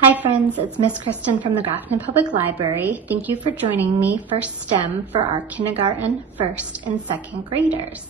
Hi friends, it's Miss Kristen from the Grafton Public Library. Thank you for joining me for STEM for our kindergarten, first, and second graders.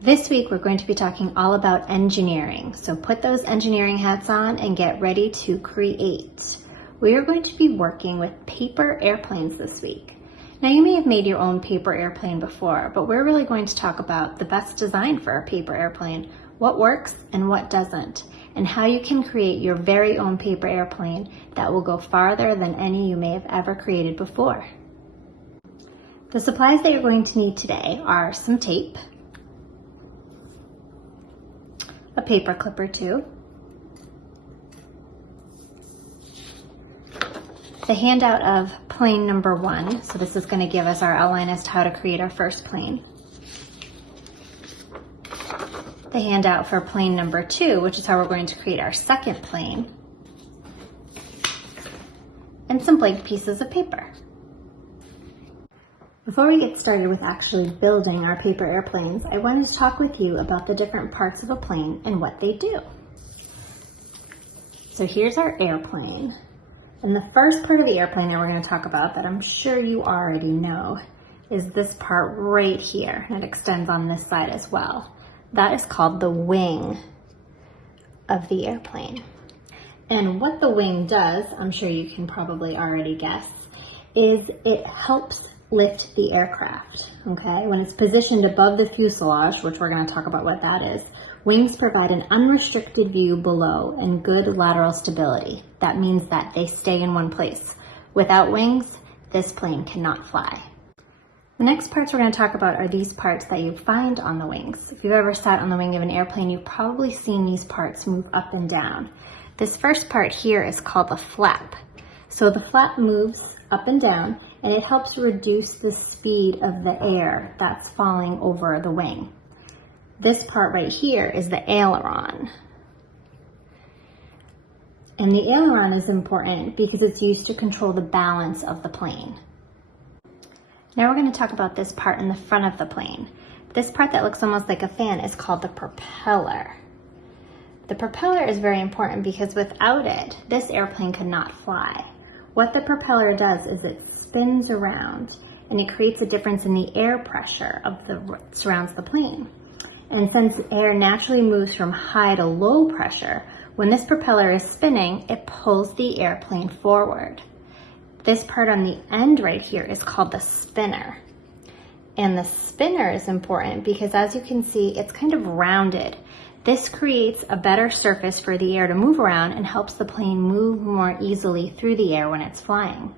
This week we're going to be talking all about engineering, so put those engineering hats on and get ready to create. We are going to be working with paper airplanes this week. Now you may have made your own paper airplane before, but we're really going to talk about the best design for a paper airplane, what works and what doesn't, and how you can create your very own paper airplane that will go farther than any you may have ever created before. The supplies that you're going to need today are some tape, a paper clip or two, the handout of plane number 1, so this is going to give us our outline as to how to create our first plane, the handout for plane number 2, which is how we're going to create our second plane, and some blank pieces of paper. Before we get started with actually building our paper airplanes, I wanted to talk with you about the different parts of a plane and what they do. So here's our airplane. And the first part of the airplane that we're going to talk about, that I'm sure you already know, is this part right here. And it extends on this side as well. That is called the wing of the airplane. And what the wing does, I'm sure you can probably already guess, is it helps lift the aircraft, okay? When it's positioned above the fuselage, which we're going to talk about what that is, wings provide an unrestricted view below and good lateral stability. That means that they stay in one place. Without wings, this plane cannot fly. The next parts we're going to talk about are these parts that you find on the wings. If you've ever sat on the wing of an airplane, you've probably seen these parts move up and down. This first part here is called the flap. So the flap moves up and down, and it helps reduce the speed of the air that's falling over the wing. This part right here is the aileron. And the aileron is important because it's used to control the balance of the plane. Now we're going to talk about this part in the front of the plane. This part that looks almost like a fan is called the propeller. The propeller is very important because without it, this airplane could not fly. What the propeller does is it spins around and it creates a difference in the air pressure that surrounds the plane. And since air naturally moves from high to low pressure, when this propeller is spinning, it pulls the airplane forward. This part on the end right here is called the spinner. And the spinner is important because, as you can see, it's kind of rounded. This creates a better surface for the air to move around and helps the plane move more easily through the air when it's flying.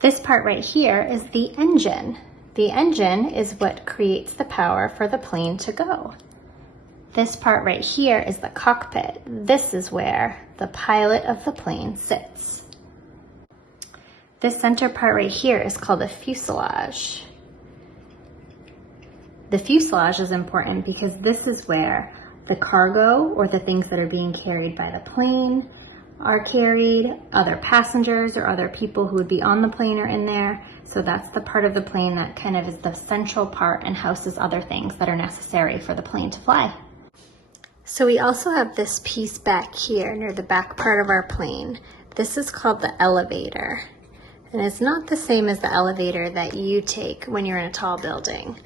This part right here is the engine. The engine is what creates the power for the plane to go. This part right here is the cockpit. This is where the pilot of the plane sits. This center part right here is called the fuselage. The fuselage is important because this is where the cargo, or the things that are being carried by the plane, are carried. Other passengers or other people who would be on the plane are in there. So that's the part of the plane that kind of is the central part and houses other things that are necessary for the plane to fly. So we also have this piece back here near the back part of our plane. This is called the elevator. And it's not the same as the elevator that you take when you're in a tall building.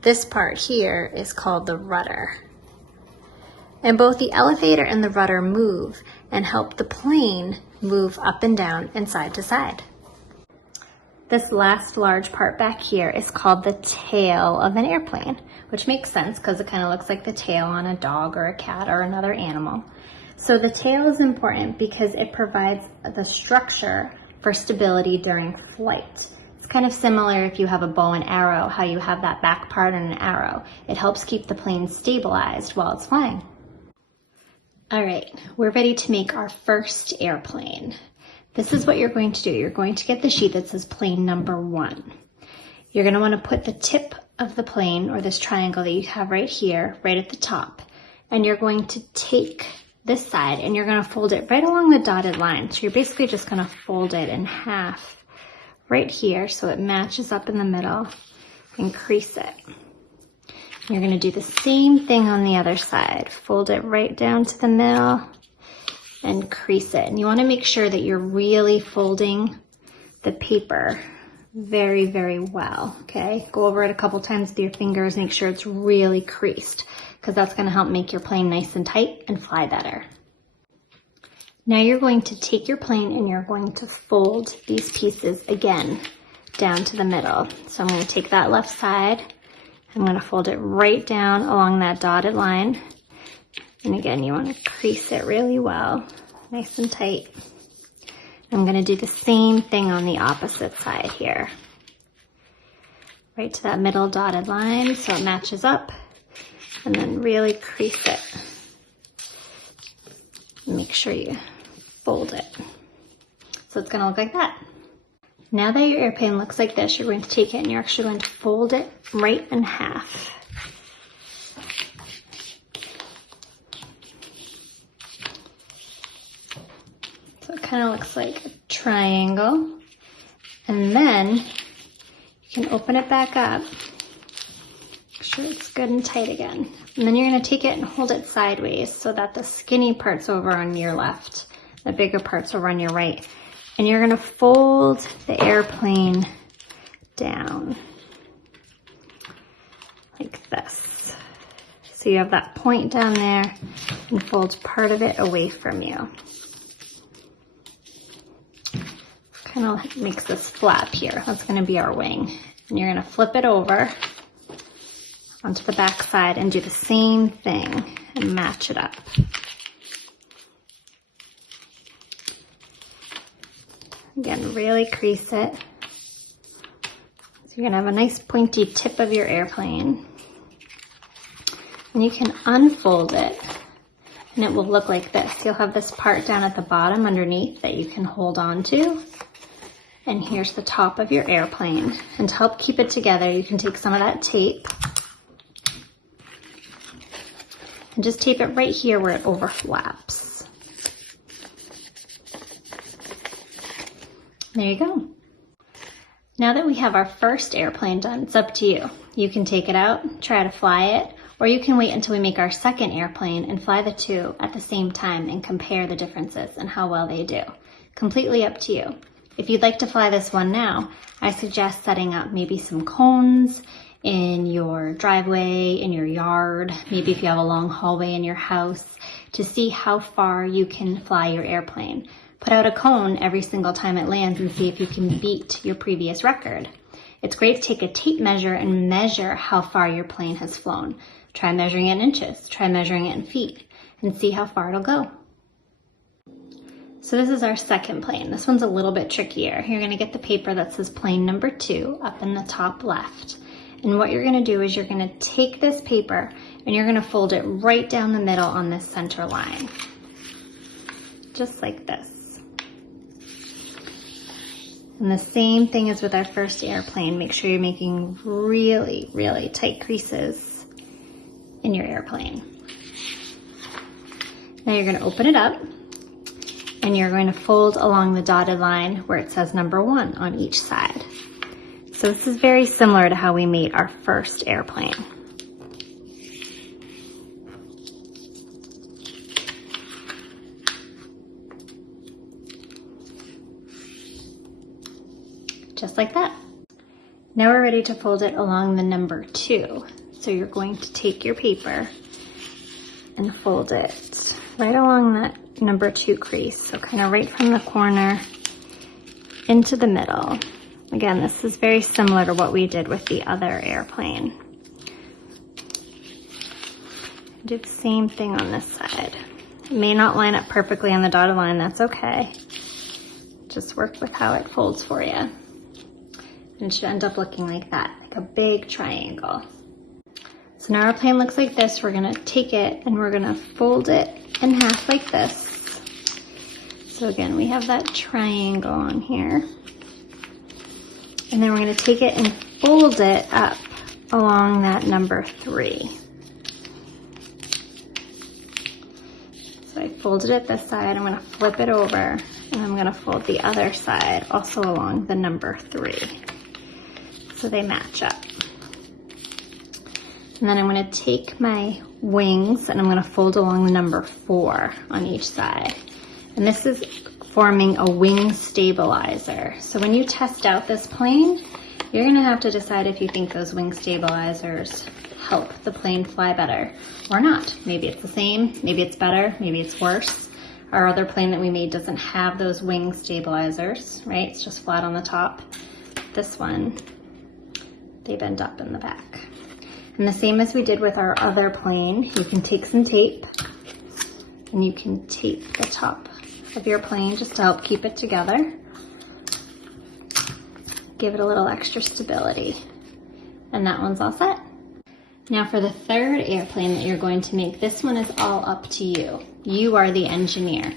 This part here is called the rudder. And both the elevator and the rudder move and help the plane move up and down and side to side. This last large part back here is called the tail of an airplane, which makes sense because it kind of looks like the tail on a dog or a cat or another animal. So the tail is important because it provides the structure for stability during flight. It's kind of similar if you have a bow and arrow, how you have that back part and an arrow. It helps keep the plane stabilized while it's flying. All right, we're ready to make our first airplane. This is what you're going to do. You're going to get the sheet that says plane number 1. You're going to want to put the tip of the plane, or this triangle that you have right here, right at the top, and you're going to take this side and you're going to fold it right along the dotted line. So you're basically just going to fold it in half right here so it matches up in the middle and crease it. You're going to do the same thing on the other side. Fold it right down to the middle and crease it. And you want to make sure that you're really folding the paper very, very well, okay? Go over it a couple times with your fingers, make sure it's really creased, because that's going to help make your plane nice and tight and fly better. Now you're going to take your plane and you're going to fold these pieces again down to the middle. So I'm going to take that left side, I'm going to fold it right down along that dotted line. And again, you want to crease it really well, nice and tight. I'm going to do the same thing on the opposite side here. Right to that middle dotted line so it matches up, and then really crease it. Make sure you fold it. So it's going to look like that. Now that your airplane looks like this, you're going to take it and you're actually going to fold it right in half. So it kind of looks like a triangle. And then you can open it back up. Make sure it's good and tight again. And then you're going to take it and hold it sideways so that the skinny part's over on your left, the bigger part's over on your right. And you're going to fold the airplane down like this. So you have that point down there and fold part of it away from you. Kind of makes this flap here. That's going to be our wing. And you're going to flip it over onto the back side and do the same thing and match it up. Again, really crease it. So you're gonna have a nice pointy tip of your airplane. And you can unfold it and it will look like this. You'll have this part down at the bottom underneath that you can hold on to. And here's the top of your airplane. And to help keep it together, you can take some of that tape and just tape it right here where it overlaps. There you go. Now that we have our first airplane done, it's up to you. You can take it out, try to fly it, or you can wait until we make our second airplane and fly the two at the same time and compare the differences and how well they do. Completely up to you. If you'd like to fly this one now, I suggest setting up maybe some cones in your driveway, in your yard, maybe if you have a long hallway in your house, to see how far you can fly your airplane. Put out a cone every single time it lands and see if you can beat your previous record. It's great to take a tape measure and measure how far your plane has flown. Try measuring it in inches, try measuring it in feet, and see how far it'll go. So this is our second plane. This one's a little bit trickier. You're going to get the paper that says plane number 2 up in the top left. And what you're going to do is you're going to take this paper and you're going to fold it right down the middle on this center line. Just like this. And the same thing as with our first airplane. Make sure you're making really, really tight creases in your airplane. Now you're going to open it up and you're going to fold along the dotted line where it says number 1 on each side. So this is very similar to how we made our first airplane. Just like that. Now we're ready to fold it along the number 2. So you're going to take your paper and fold it right along that number 2 crease. So kind of right from the corner into the middle. Again, this is very similar to what we did with the other airplane. Do the same thing on this side. It may not line up perfectly on the dotted line, that's okay. Just work with how it folds for you. And it should end up looking like that, like a big triangle. So now our plane looks like this. We're gonna take it and we're gonna fold it in half like this. So again, we have that triangle on here. And then we're gonna take it and fold it up along that number 3. So I folded it this side, I'm gonna flip it over, and I'm gonna fold the other side also along the number 3. So they match up. And then I'm gonna take my wings and I'm gonna fold along the number 4 on each side. And this is forming a wing stabilizer. So when you test out this plane, you're gonna have to decide if you think those wing stabilizers help the plane fly better or not. Maybe it's the same, maybe it's better, maybe it's worse. Our other plane that we made doesn't have those wing stabilizers, right? It's just flat on the top. This one, they bend up in the back. And the same as we did with our other plane, you can take some tape and you can tape the top of your plane just to help keep it together. Give it a little extra stability. And that one's all set. Now for the third airplane that you're going to make, this one is all up to you. You are the engineer.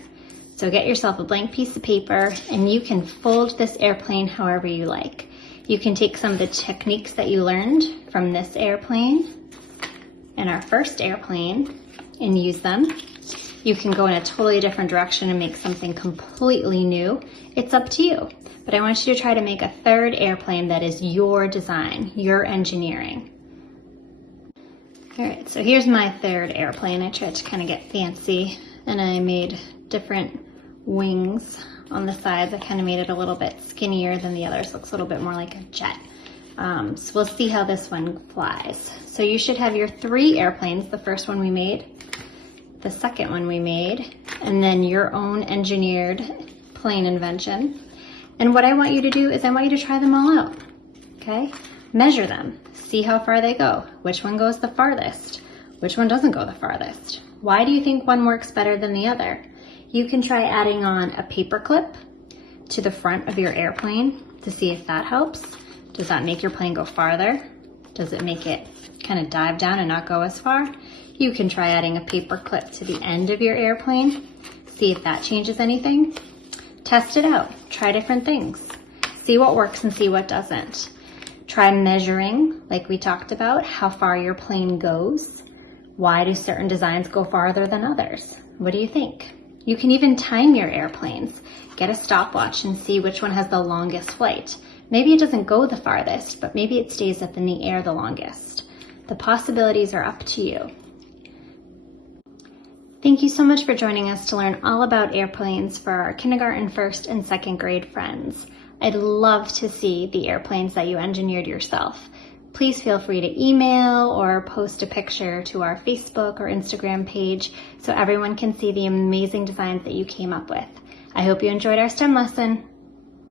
So get yourself a blank piece of paper and you can fold this airplane however you like. You can take some of the techniques that you learned from this airplane and our first airplane and use them. You can go in a totally different direction and make something completely new. It's up to you. But I want you to try to make a third airplane that is your design, your engineering. All right, so here's my third airplane. I tried to kind of get fancy and I made different wings on the side that kind of made it a little bit skinnier than the others. Looks a little bit more like a jet. So we'll see how this one flies. So you should have your 3 airplanes. The first one we made, the second one we made, and then your own engineered plane invention. And what I want you to do is I want you to try them all out, okay? Measure them, see how far they go. Which one goes the farthest? Which one doesn't go the farthest? Why do you think one works better than the other? You can try adding on a paper clip to the front of your airplane to see if that helps. Does that make your plane go farther? Does it make it kind of dive down and not go as far? You can try adding a paper clip to the end of your airplane, see if that changes anything. Test it out, try different things. See what works and see what doesn't. Try measuring, like we talked about, how far your plane goes. Why do certain designs go farther than others? What do you think? You can even time your airplanes. Get a stopwatch and see which one has the longest flight. Maybe it doesn't go the farthest, but maybe it stays up in the air the longest. The possibilities are up to you. Thank you so much for joining us to learn all about airplanes for our kindergarten, first, and second grade friends. I'd love to see the airplanes that you engineered yourself. Please feel free to email or post a picture to our Facebook or Instagram page so everyone can see the amazing designs that you came up with. I hope you enjoyed our STEM lesson.